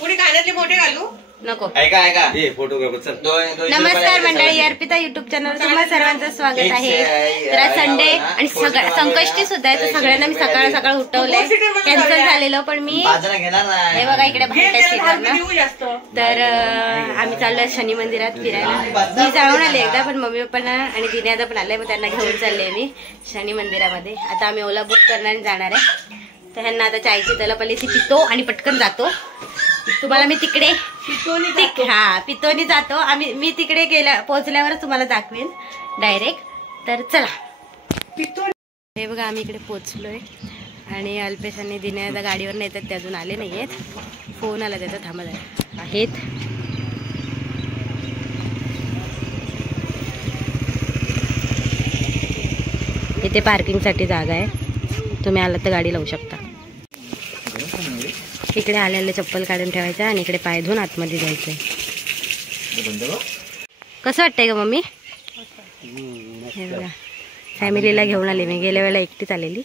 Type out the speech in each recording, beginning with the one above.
पुढे कानातले मोठे घालू नको. ऐका ऐका फोटोग्राफर चल. नमस्कार मंडळी, अर्पिता युट्यूब चॅनल तुम्हा सर्वांचं स्वागत आहे. तर आज संडे आणि संकष्टी सुद्धा आहे, तर सगळ्यांना मी सकाळ सकाळ उठवलंय. कॅन्सल झालेलं पण मी हे बघा इकडे बाहेर. तर आम्ही चाललोय शनी मंदिरात फिरायला. मी जाऊन आले एकदा, पण मम्मी पप्पांना आणि दिन्यादा पण आलाय, मग त्यांना घेऊन चालले मी शनी मंदिरामध्ये. आता आम्ही ओला बुक करणार आणि जाणार आहे. तर ह्यांना आता चायची तलपली ती पितो आणि पटकन जातो. तुम्हाला मी तिकडे पितोनी जातो आम्ही. मी तिकडे पोहोचल्यावरच तुम्हाला दाखवेन डायरेक्ट. तर चला. हे बघा आम्ही इकडे पोहोचलोय आणि अल्पेश आणि दिने आता गाडीवर नाही येतात, ते अजून आले नाहीयेत. फोन आला त्याचा, थांबा आहेत. इथे पार्किंगसाठी जागा आहे, तुम्ही आलात तर गाडी लावू शकता. इकडे आलेले चप्पल काढून ठेवायचं आणि इकडे पाय धुवून आतमध्ये जायचंय. कसं वाटतंय का मम्मी? हे बघा फॅमिलीला घेऊन आले मी, गेल्या वेळेला एकटीच आलेली.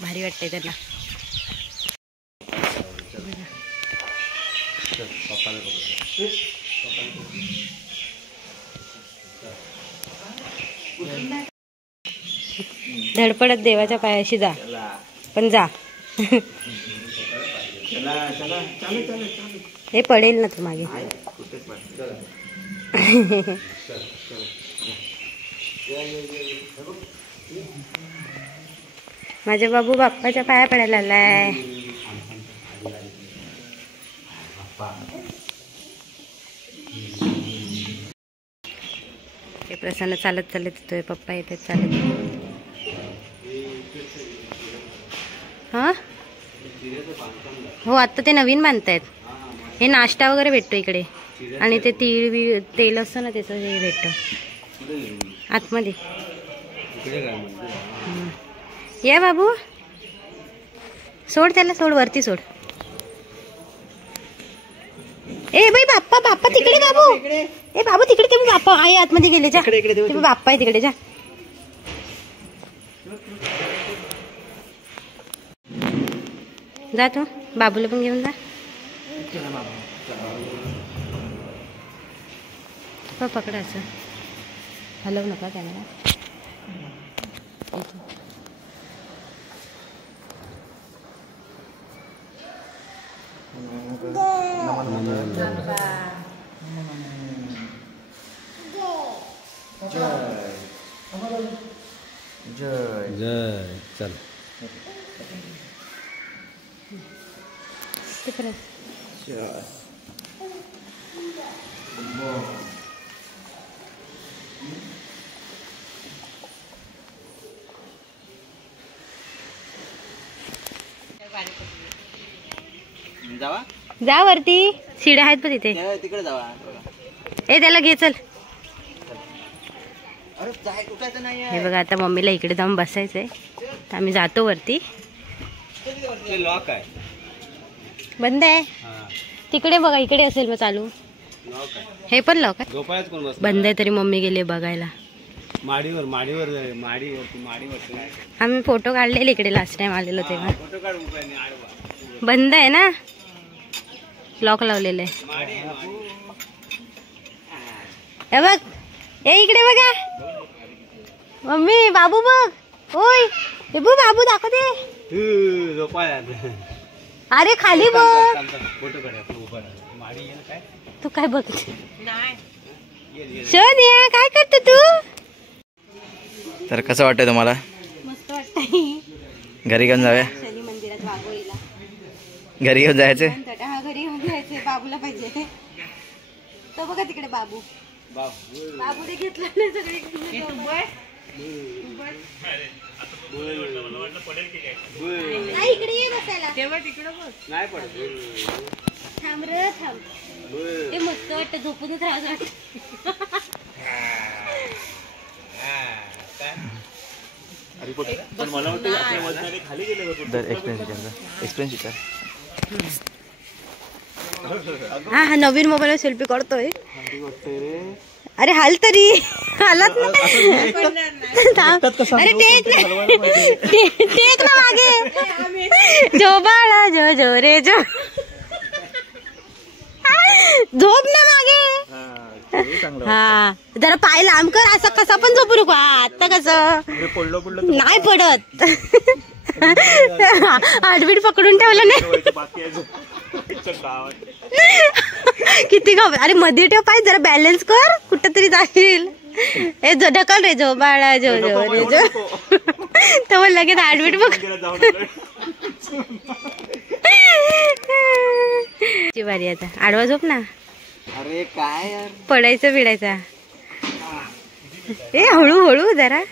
भारी वाटतंय त्यांना. धडपडत देवाच्या पायाशी जा, पण जा. हे पडेल ना तू मागे. माझ्या बाबू बाप्पाच्या पाया पडायला आलाय. हे प्रसन्न चालत चालत येतोय, पप्पा येतात चालत. हा हो, आता ते नवीन बांधतायत. हे नाश्ता वगैरे भेटतो इकडे आणि ते तेल असतं ना त्याचं हे भेटतं आतमध्ये. या बाबू, सोड त्याला, सोड वरती सोड. ए बाई बाप्पा, बाप्पा तिकडे बाबू. ए बाबू तिकडे, तुम्ही बाप्पा आहे आतमध्ये गेले जा. तुम्ही बाप्पा आहे तिकडे जा. जा तू, बाबूला पण घेऊन जा. पकडा असं, हलवू नका कॅमेरा. जय जय. चल जा वरती, शिड्या आहेत पण तिथे. तिकडे जावा. ए त्याला घे चल. हे बघा आता मम्मीला इकडे जाऊन बसायचंय, तर आम्ही जातो वरती. लॉक आहे, बंद आहे तिकडे. बघा इकडे असेल मग चालू. हे पण लॉक आहे, बंद आहे तरी मम्मी गेले बघायला. माडीवर माडीवर आम्ही फोटो काढलेले इकडे लास्ट टाइम आलेलो तेव्हा. बंद आहे ना, लॉक लावलेलं आहे. हे बघ, ए इकडे बघा मम्मी, बाबू बघ. होय हे बघ, बाबू दाखवते. अरे खाली बघ. तू काय बघ, सोनिया काय करते तू? तर कसं वाटतंय तुम्हाला? मस्त वाटतंय. घरी घेऊन जाऊया. शनी मंदिरात वाघोळीला घरी घेऊन जायचं. घरी घेऊन जायचंय, बाबूला पाहिजे. तो बघा तिकडे बाबू. बाबूने घेतलं नाही सगळे. इकडे ये बसायला. नाही पडत. थांब रे थांब. ते मस्त वाटतं, झोपूनच राहावं वाटतं. मला वाटतं खाली गेले. एक्सपिरियन्स हा नवीन मोबाईल सेल्फी काढतोय. अरे हाल तरी हालत अरे टेक ना मागे जो बाळा जो जो रे जो झोप ना मागे हा जरा पाय लांब कर असं कसा पण झोपू नको आता कसं नाही पडत आडबीड पकडून ठेवलं नाही किती घाबर अरे मध्ये ठेव पाय जरा बॅलन्स कर कुठं तरी जाशील ए जो ढकल रे जो बाळा जो जो रे जो तर लगेच आडबीड पकड बारी आता आडवा झोप ना अरे काय यार पडायचं बिडायचा ए हळू हळू जरा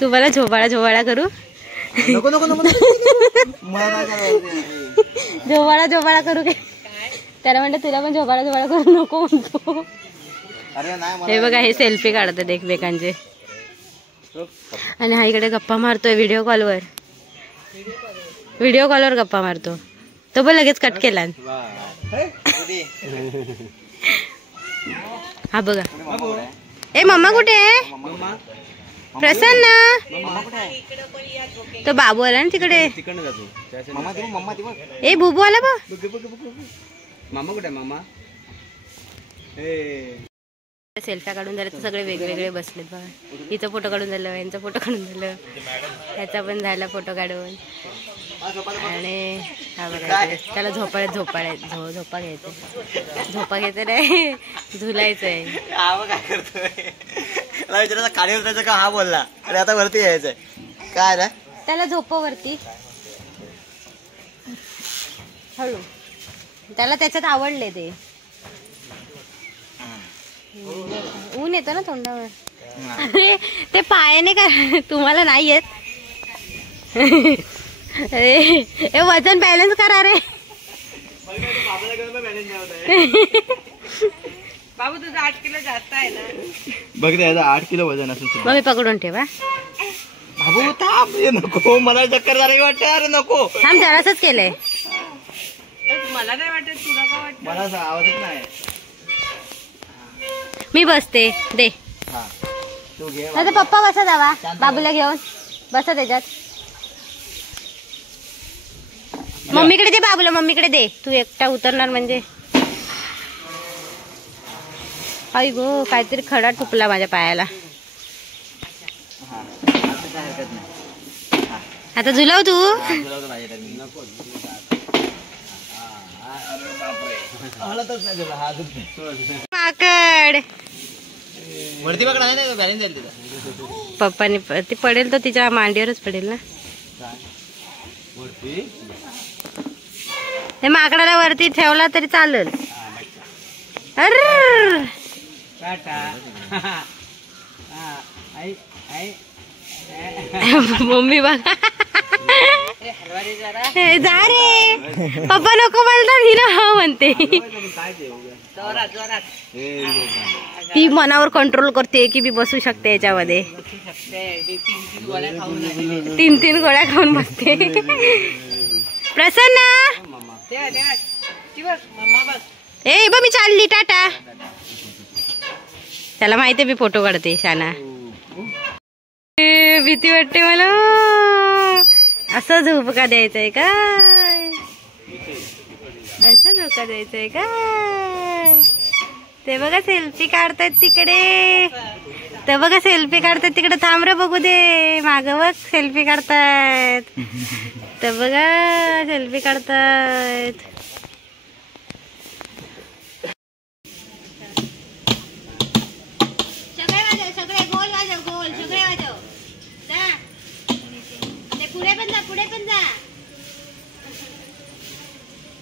तुम्हाला झोपाळा झोपाळा करू नको नको नको झोपाळा झोपाळा करू काय त्याला म्हणलं तुला पण झोपाळा झोपाळा करू नको म्हणतो हे बघा हे सेल्फी काढतात एकमेकांचे आणि हा इकडे गप्पा मारतोय व्हिडिओ कॉलवर गप्पा मारतो तो पण लगेच कट केला हा बघा ए मम्मा कुठे आहे प्रसन्न तो बाबू आला ना तिकडे ए बुबू आला बा मामा कुठे मामा सेल्फ्या काढून झालं तर सगळे वेगवेगळे बसलेत बघा हिचा फोटो काढून झालं यांचा फोटो काढून झालं त्याचा पण झाला फोटो काढून आणि हा बघा त्याला झोपा घ्यायचं झोपा घ्यायचं नाही झुलायचंय खाली उतरायचं का हा बोलला अरे आता वरती यायचंय काय रे त्याला झोपवरती हळू त्याला त्याच्यात आवडले ते ऊन येतो ना तोंडावर अरे ते पायाने का तुम्हाला नाही येत अरे वजन बॅलन्स करा रे बाबू तुझं 8 किलो जास्त आहे ना बघ त्याचं 8 किलो वजन असेल मग मी पकडून ठेवा बाबू थांब नको मला चक्कर झाली वाटते अरे नको थांब जरासच केलंय मला नाही वाटत तुला काय वाटत मला आवाजच नाही मी बसते दे तू घे आता पप्पा बसा जावा बाबूला घेऊन बसा त्याच्यात मम्मीकडे दे बाबूला मम्मीकडे दे तू एकटा उतरणार म्हणजे आई गो काहीतरी खडा ठुकला माझ्या पायाला आता झुलाव तू माकड वरती पकडा नाही बॅलन्स जाईल तिथं पप्पाने ती पडेल तर तिच्या मांडीवरच पडेल ना हे माकडाला वरती ठेवला तरी चालेल अरे मम्मी बघा जा रे पप्पा नको बोलतात ही ना हा म्हणते ती मनावर कंट्रोल करते की मी बसू शकते याच्यामध्ये 3 गोळ्या खाऊन बसते प्रसन्न ए बा मी चालली टाटा त्याला माहितीये मी फोटो काढते शाना भीती वाटते मला असं झोपका द्यायचंय काय असं झोका द्यायचंय काय ते बघा सेल्फी काढतायत तिकडे ते बघा सेल्फी काढतायत तिकडे थांब रे बघू दे मागं बघ सेल्फी काढतायत ते बघा सेल्फी काढतायत सगळे गोल वाजव गोल सगळे वाजव जा ते पुढे पण जा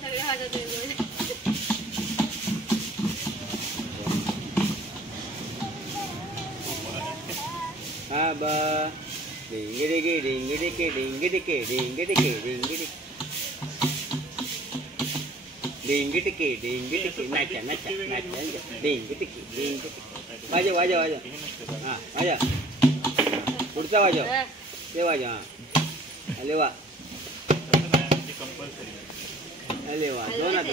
सगळे वाजवतोय गोल हा बा डिंगिडिके डिंगिडिके डिंगिडिके डिंगिडिके डिंगिडिके डिंगिडिके डिंगिडिके नाचा नाचा नाचा डिंगिडिके डिंगिडिके वाजव वाजव वाजव हा वाजव पुढचा वाजव ते वाजव हा अरे वा अरे वा दोन हात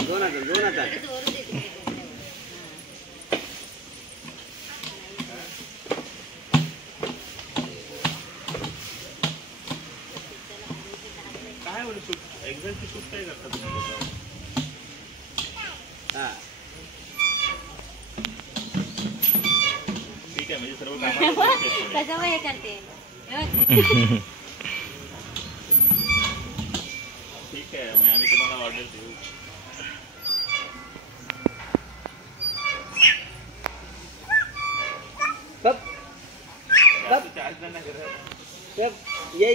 हा कसं हे करते ठीक आहे आम्ही तुम्हाला ऑर्डर देऊ. कप कप कप ये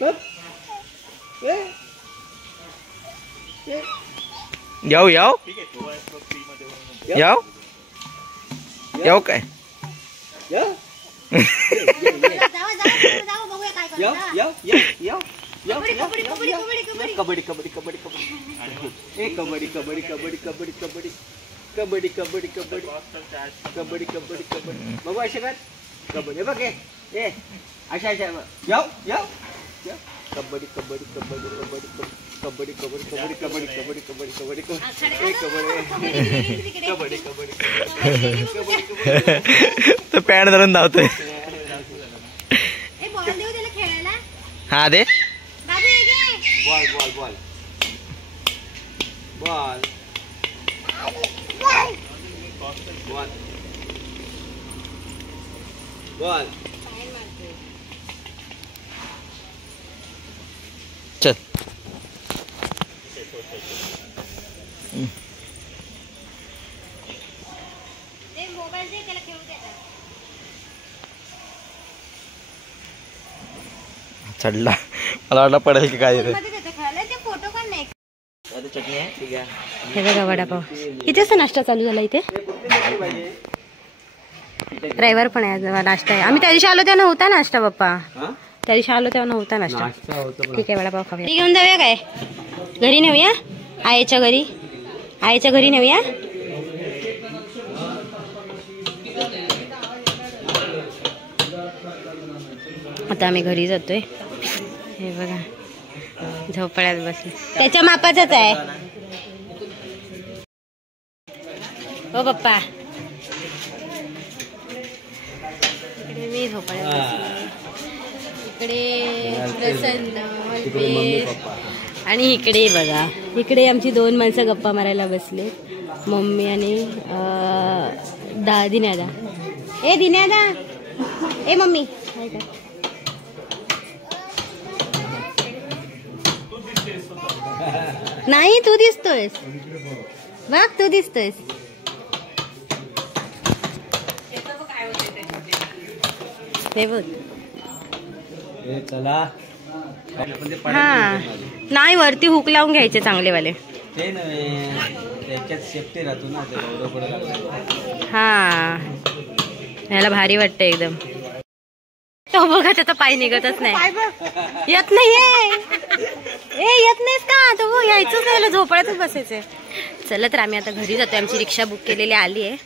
कप याव याव ठीक आहे तो आहे फ्री मध्ये याव याव काय या कबड्डी कबड्डी कबड्डी कबड्डी ए कबड्डी कबड्डी कबड्डी कबड्डी कबड्डी कबड्डी कबड्डी कबड्डी कबड्डी कबड्डी कबड्डी बघू अशा कर कबड्डी बघ ए अशा अशा याव याव कबड्डी कबड्डी कबड्डी कबड्डी कबड्डी कबड्डी कबड्डी कबड्डी कबड्डी कबड्डी कबड्डी कबड्डी कबड्डी तो पॅन्ट धरून धावतोय. हा दे ball ball ball ball ball ball चल चढला मला वाटलं पडेल की काय रे. चटणी आहे ठीक आहे. हे बघा वडापाव. किती वाजता नाश्ता चालू झाला इथे? रविवार पण आहे नाश्ता आहे. आम्ही त्या दिवशी आलो तेव्हा नव्हता नाश्ता बाप्पा. त्या दिवशी आलो तेव्हा नव्हता नाश्ता. ठीक आहे वडापाव खाऊया. घेऊन जाऊया काय घरी नेऊया आईच्या घरी. आईच्या घरी नेऊया. आता आम्ही घरी जातोय. हे बघा झोपड्यात बसले. त्याच्या मापाचाच आहे हो पप्पा. इकडे मी झोपड्यात बसले. इकडे प्रसन्न आणि इकडे बघा इकडे आमची दोन माणसं गप्पा मारायला बसले. मम्मी आणि दिन्यादा. ए दिन्यादा ए मम्मी नाही तू दिसतोयस बघ तू दिसतोयस. हे बघ चला हा नाही वरती हुक लावून घ्यायचे चांगले वाले. ते नव्हे त्याच्यात सेफ्टी राहतो ना ते हा याला भारी वाटतं एकदम. तो बघा त्याचा पाय निघतच नाही. येत नाही येत नाहीस का तो यायचंच नाही झोपड्यातच बसायचंय. चला तर आम्ही आता घरी जातोय. आमची रिक्षा बुक केलेली आली आहे.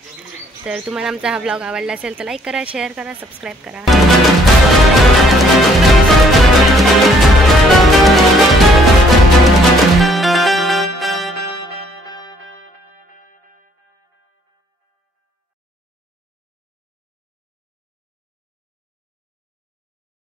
तर तुम्हाला आमचा हा ब्लॉग आवडला असेल तर लाईक करा शेअर करा सबस्क्राईब करा.